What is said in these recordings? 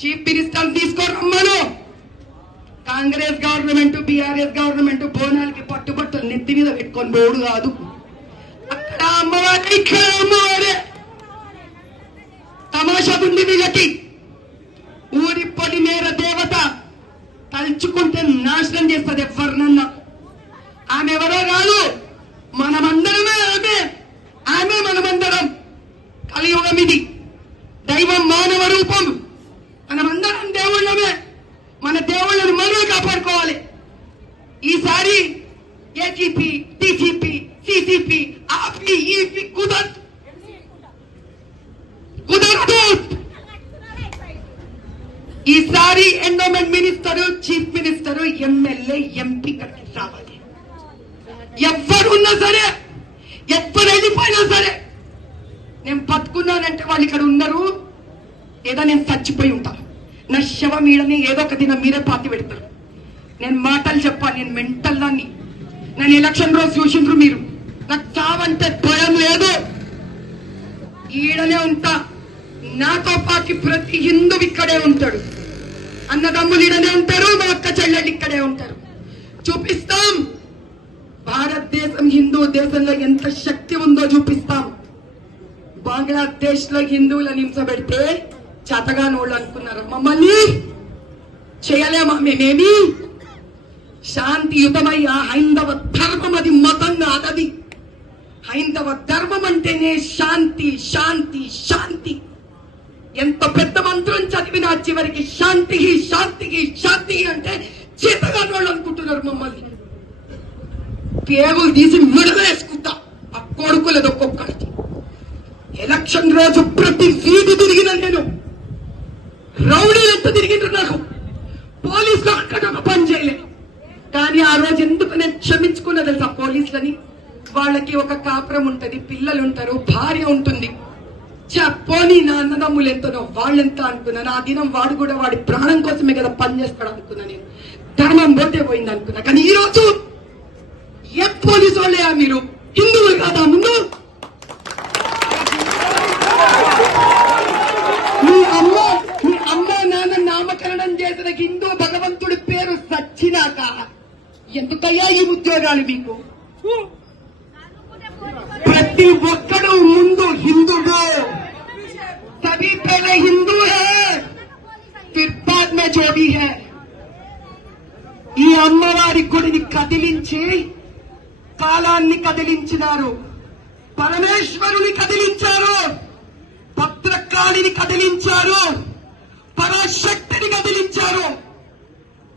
Chief minister తీసుకోరమ్మను. Congress government BRS government బోనాలకి పట్టుబట్టలు నెత్తి మీద పెట్టుకొని పోడు కాదు. అక్కడ అమ్మవారి ఇక్కడ అమ్మవారే. తమాషాగుంది వీళ్ళకి. ఊరి పొడి మేర దేవత తలుచుకుంటే నాశనం చేస్తుంది ఎవరినన్నా. ఆమె ఎవరో కాదు, మనమందరమే ఆమె. ఆమె మనమందరం. కలియుగం ఇది. దైవం మానవ రూపం. మనమందరం దేవుళ్ళమే. మన దేవుళ్ళను మనమే కాపాడుకోవాలి. ఈసారి ఏజీపీ డీజీపీ సిసిపి ఆపి ఈపి కుదరదు. ఈసారి endowment minister, chief minister, MLA, MP కట్టి రావాలి. ఎవరున్నా సరే, ఎవ్వరు వెళ్ళిపోయినా సరే, నేను బతుకున్నానంటే వాళ్ళు ఇక్కడ ఉన్నారు, ఏదో నేను చచ్చిపోయి ఉంటాను. నా శవం ఈడని ఏదో ఒక దినం మీరే పాతి పెడతారు. నేను మాటలు చెప్పాను. నేను మెంటల్ దాన్ని. నేను ఎలక్షన్ రోజు చూసిండ్రు మీరు. నాకు చావంటే భయం లేదు. ఈడనే ఉంటా. నాతో పాటు ప్రతి హిందూ ఇక్కడే ఉంటాడు. అన్నదమ్ములు ఈడనే ఉంటారు. మా అక్క చెల్లెళ్ళు ఇక్కడే ఉంటారు. చూపిస్తాం. భారతదేశం హిందూ దేశంలో ఎంత శక్తి ఉందో చూపిస్తాం. బంగ్లాదేశ్ లో హిందువులను హింసబెడితే చేతగానోళ్ళు అనుకున్నారు. మమ్మల్ని చేయలేమా? మేమేమి శాంతియుతమయ్యా. హైందవ ధర్మం అది మతం కాదది. హైందవ ధర్మం అంటేనే శాంతి, శాంతి, శాంతి. ఎంత పెద్ద మంత్రం చదివినా చివరికి శాంతి శాంతి శాంతి అంటే చేతగానోళ్ళు అనుకుంటున్నారు మమ్మల్ని. పేగులు తీసి విడవేసుకుంటా ఆ కొడుకులేదు ఒక్కొక్కడికి. ఎలక్షన్ రోజు ప్రతి వీధి తిరిగిన నేను. రౌడీలు ఎంత తిరిగిండ్రు నాకు. పోలీసులు అక్కడ ఒక పని చేయలేదు. కానీ ఆ రోజు ఎందుకు నేను క్షమించుకున్నా తెలుసా పోలీసులని? వాళ్ళకి ఒక కాపురం ఉంటది, పిల్లలు ఉంటారు, భార్య ఉంటుంది. పోనీ నా అన్నదమ్ములు ఎంతనో వాళ్ళెంత అనుకున్నాను. ఆ దినం వాడు కూడా వాడి ప్రాణం కోసమే కదా పనిచేస్తాడు అనుకున్నా. నేను ధర్మం పోతే పోయింది అనుకున్నా. కానీ ఈ రోజు ఏ పోలీసు వాళ్ళే మీరు? హిందువులు కాదా ముందు? మీ అమ్మ నాన్న నామకరణం చేసిన హిందూ భగవంతుడి పేరు సచ్చినాక ఎందుకయ్యా ఈ ఉద్యోగాలు మీకు? ప్రతి ఒక్కడు ముందు హిందువు. सभी पहले हिंदू है, फिर बाद में जो भी है. ఈ అమ్మవారి గుడిని కదిలించి కాలాన్ని కదిలించినారు. పరమేశ్వరుని కదిలించారు. భద్రకాళిని కదిలించారు. పరాశక్తిని కదిలించారు.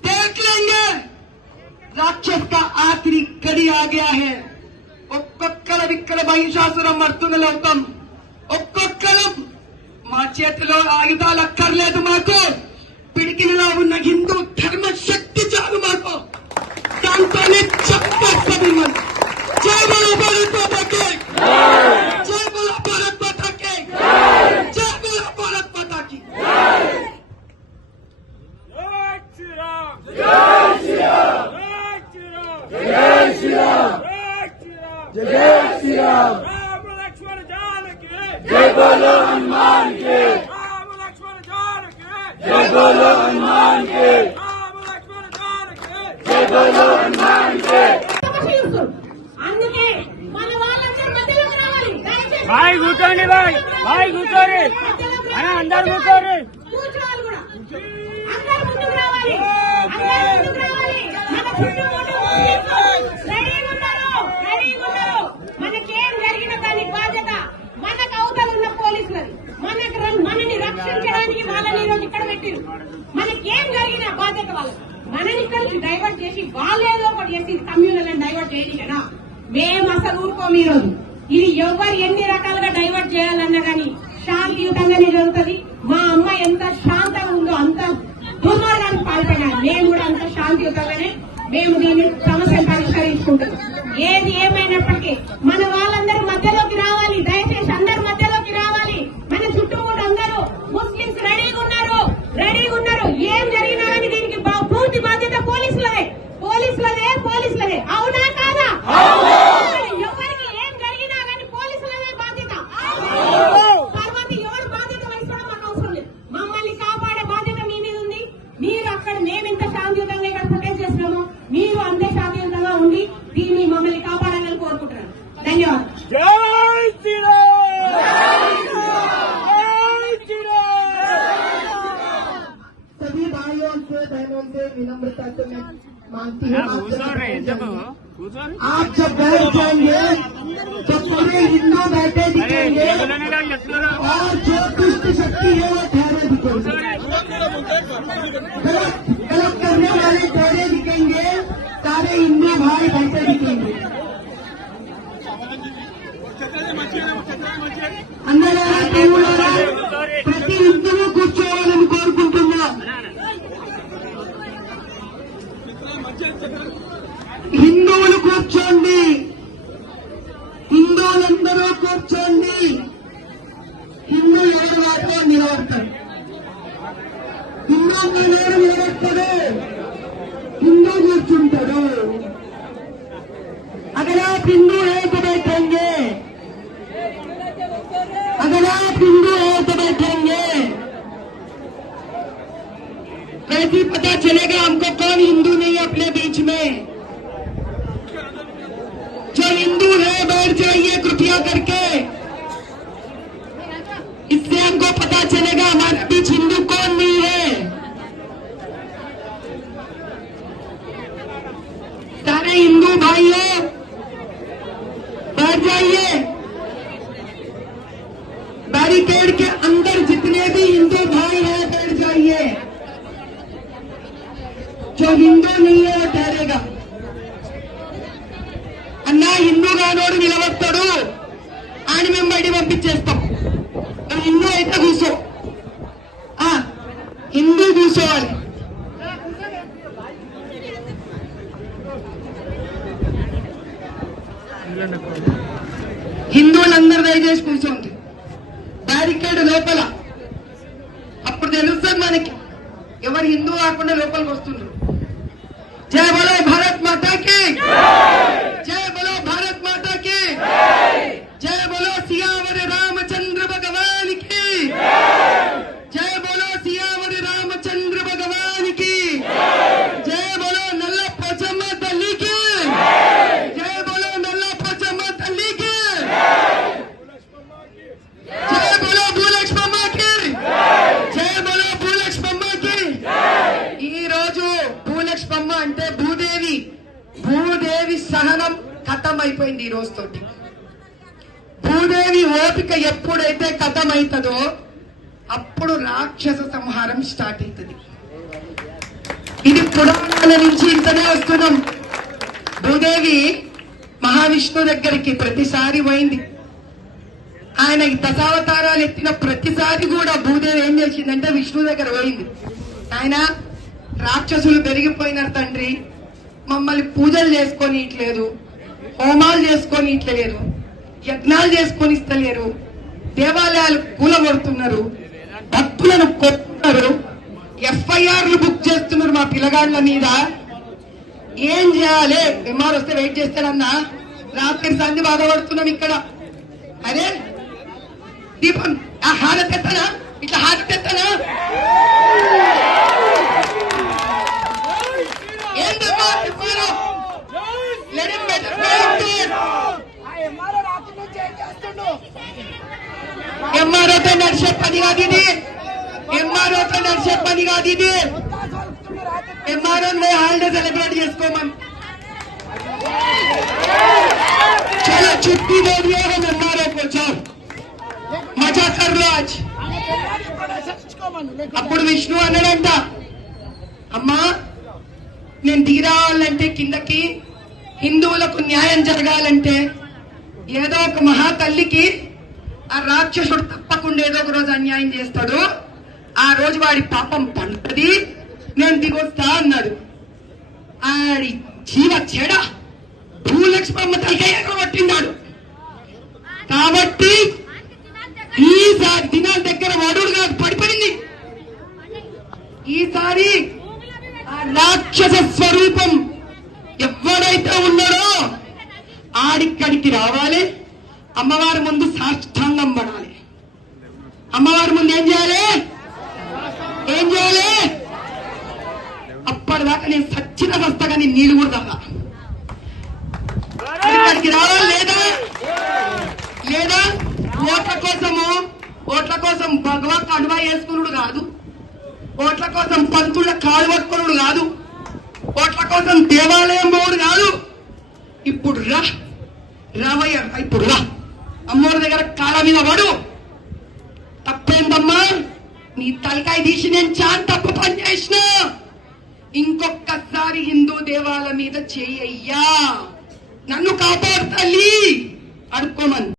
देख लेंगे राक्षस का आखिरी घड़ी आ गया है. ఒక్కొక్కరం ఇక్కడ మహిషాసురం మర్తునలు అవుతాం. ఒక్కొక్కరం మా చేతిలో ఆయుధాలు అక్కర్లేదు. మాకు పిడికిలో ఉన్న హిందూ ధర్మ శక్తి చాలు మాకు. దాంతోనే చెప్పేస్తాం. జై బోలో భారత్ మాతా కీ, జై బోలో భారత్ మాతా కీ, జై బోలో భారత్ మాతా కీ. జై శ్రీరామ్, జై శ్రీరామ్, జై శ్రీరామ్, జై శ్రీరామ్, జై శ్రీరామ్. రామ లక్ష్మణ జానకి జై బోలో హనుమాన్ కి, రామ లక్ష్మణ జానకి జై బోలో హనుమాన్ కి, రామ లక్ష్మణ జానకి జై బోలో హనుమాన్ కి. అందుకే మన వాళ్ళందరూ మధ్యలోకి రావాలి. భాయ్ కూర్చోండి, భాయ్ కూర్చోండి, అందరు కూర్చోండి. కూర్చోవాలి కూడా. అందరూ ముందుకు రావాలి. అందరూ ముందుకు రావాలి. మన చుట్టుముట్టు రెడీగా ఉన్నారు. మనకేం జరిగిన దాని బాధ్యత మనకు అవతల ఉన్న పోలీసులది. మనని రక్షించడానికి వాళ్ళని ఈరోజు ఇక్కడ పెట్టిరు. మనకేం జరిగిన బాధ్యత వాళ్ళు. మనని ఇక్కడ నుంచి డైవర్ట్ చేసి వాళ్ళేదో ఒకటి చేసి కమ్యూనల్ డైవర్ట్ చేయని కదా. మేము అసలు ఊరుకోము. ఈ రోజు ఇది ఎవరు ఎన్ని రకాలుగా డైవర్ట్ చేయాలన్నా గానీ శాంతియుతంగానే జరుగుతుంది. మా అమ్మ ఎంత శాంతంగా ఉందో అంత దుర్మార్గానికి పాల్పడినా మేము కూడా అంత శాంతియుతంగానే మేము దీన్ని సమస్యను పరిష్కరించుకుంటాం. ఏది ఏమైనప్పటికీ మన వాళ్ళందరూ మధ్యలోకి రావాలి. దయచేసి అందరూ మధ్యలోకి రావాలి. మన చుట్టుముట్టు అందరూ ముస్లింస్ రెడీగా ఉన్నారు. ఏం జరిగినా కానీ దీనికి పూర్తి బాధ్యత పోలీసులదే. అవునా కాదా? ఎవరికి ఏం జరిగినా కానీ పోలీసులదే బాధ్యత. తర్వాత ఎవరు బాధ్యత వహించడం మాకు అవసరం లేదు. మమ్మల్ని కాపాడే బాధ్యత बहनों से विनम्रता से मैं मांगती हूँ आप కూర్చోండి आप जब बैठ जाएंगे तो पूरे हिंदू बैठे दिखेंगे और जो दुष्ट शक्ति है वो ठहरे दिखेंगे गलत करने वाले ठहरे दिखेंगे सारे हिंदू भाई बैठे दिखेंगे అందరూ దేవుళ్ళారా ప్రతి హిందువు కూర్చోవాలని కోరుకుంటున్నా హిందువులు కూర్చోండి హిందువులందరూ కూర్చోండి హిందూ ఎవరి వాటిలో నిలబడతారు హిందూ ఎవరు నిలబడతాడు హిందూ కూర్చుంటాడు अगर आप हिंदू हैं तो बैठेंगे अगर आप हिंदू हैं तो बैठेंगे कैसे पता चलेगा हमको कौन हिंदू नहीं है अपने बीच में जो हिंदू है बैठ जाइए कृपया करके इससे हमको पता चलेगा हमारे बीच हिंदू कौन नहीं है सारे हिंदू भाइयों बैठ जाइए बैरिकेड के अंदर जितने भी हिंदू भाई हैं बैठ जाइए जो हिंदू नहीं है वो ठहरेगा अन्ना हिंदूगा नोడు నిలబడతాడు ఆయన మేము బయట పంపించేస్తాం హిందూ అయితే కూర్చో హిందూ కూర్చోవాలి హిందువులందరూ దయచేసి కూర్చోండి బ్యారికేడ్ లోపల అప్పుడు తెలుస్తుంది మనకి ఎవరు హిందూ కాకుండా లోపలికి వస్తున్నారు జై బలో భారత్ మాతాకి జై బలో భారత్ మాతాకి జై బలో సియావరి రామచంద్ర భగవానికి జై బలో సియావరి రామచంద్ర భగవానికి జై బలో నల్ల పోచమ్మ తల్లికి జై బలో నల్ల పోచమ్మ తల్లికి జై బలో భూలక్ష్మమ్మకి జై బలో భూలక్ష్మమ్మకి ఈ రోజు భూలక్ష్మమ్మ అంటే భూదేవి సహనం ఖతం అయిపోయింది ఈ రోజుతోటి భూదేవి ఓపిక ఎప్పుడైతే ఖతం అవుతుందో అప్పుడు రాక్షస సంహారం స్టార్ట్ అవుతుంది ఇది పురాణాల నుంచి ఇంతనే వస్తున్నాం భూదేవి మహావిష్ణు దగ్గరికి ప్రతిసారి పోయింది ఆయన ఈ దశావతారాలు ఎత్తిన ప్రతిసారి కూడా భూదేవి ఏం చేసిందంటే విష్ణు దగ్గర పోయింది ఆయన రాక్షసులు పెరిగిపోయినారు తండ్రి మమ్మల్ని పూజలు చేసుకొని ఇట్లేదు హోమాలు చేసుకొని ఇట్లేదు యజ్ఞాలు చేసుకొని ఇస్తలేరు దేవాలయాలు కూలగొడుతున్నారు భక్తులను కొట్టున్నారు ఎఫ్ఐఆర్లు బుక్ చేస్తున్నారు మా పిల్లగాళ్ల మీద ఏం చేయాలి ఎంఆర్ వస్తే వెయిట్ చేస్తాడన్నా రాత్రి సంధి బాధపడుతున్నాం ఇక్కడ అరే దీపం ఆ హారతి ఎత్తనా ఇట్లా హారతి ఎత్తనా ఏందమ్మా చెప్పారు Let him better wait. ఎంఆర్ఓతో నడిచే పని కాదు ఇది ఎంఆర్ఓతో నడిచే పని కాదు ఇది ఎంఆర్ఓ హాలిడే సెలబ్రేట్ చేసుకోమని चलो छुट्टी दे दिया हम एमआरओ को चल मजा कर लो आज అప్పుడు విష్ణు అన్నాడంట అమ్మా నేను దిగి రావాలంటే కిందకి హిందువులకు న్యాయం జరగాలంటే ఏదో ఒక మహాతల్లికి ఆ రాక్షసుడు తప్పకుండా ఏదో ఒక రోజు అన్యాయం చేస్తాడు ఆ రోజు వాడి పాపం పంటది నేను దిగొస్తా అన్నాడు ఆడి జీవ చెడ భూలక్ష్మమ్మ తలకాయ కొట్టిందాడు కాబట్టి ఈసారి దినాల దగ్గర వడుడు కాదు పడిపోయింది ఈసారి ఆ రాక్షస స్వరూపం ఎవడైతే ఉన్నాడో ఆడిక్కడికి రావాలి అమ్మవారి ముందు సాష్టాంగం పడాలి అమ్మవారి ముందు ఏం చేయాలి అప్పటిదాకా నేను సచ్చిన వస్తాగా నేను నీళ్ళు కూడా తాగా ఇక్కడికి రావాలి లేదా ఓట్ల కోసం భగవత్ కడువా వేసుకున్నాడు కాదు ఓట్ల కోసం పంతుల కాలు పట్టుకోడు కాదు, ఓట్ల కోసం దేవాలయం పోడు కాదు. ఇప్పుడు రావయ్య, ఇప్పుడు అమ్మోడి దగ్గర కాళ్ళ మీద పడు. తప్పేందమ్మా? నీ తలకాయ తీసి నేను చాలా తప్పు పని చేసిన. ఇంకొకసారి హిందూ దేవాలయం మీద చేయయ్యా, నన్ను కాపాడు తల్లి, అడుక్కోమని.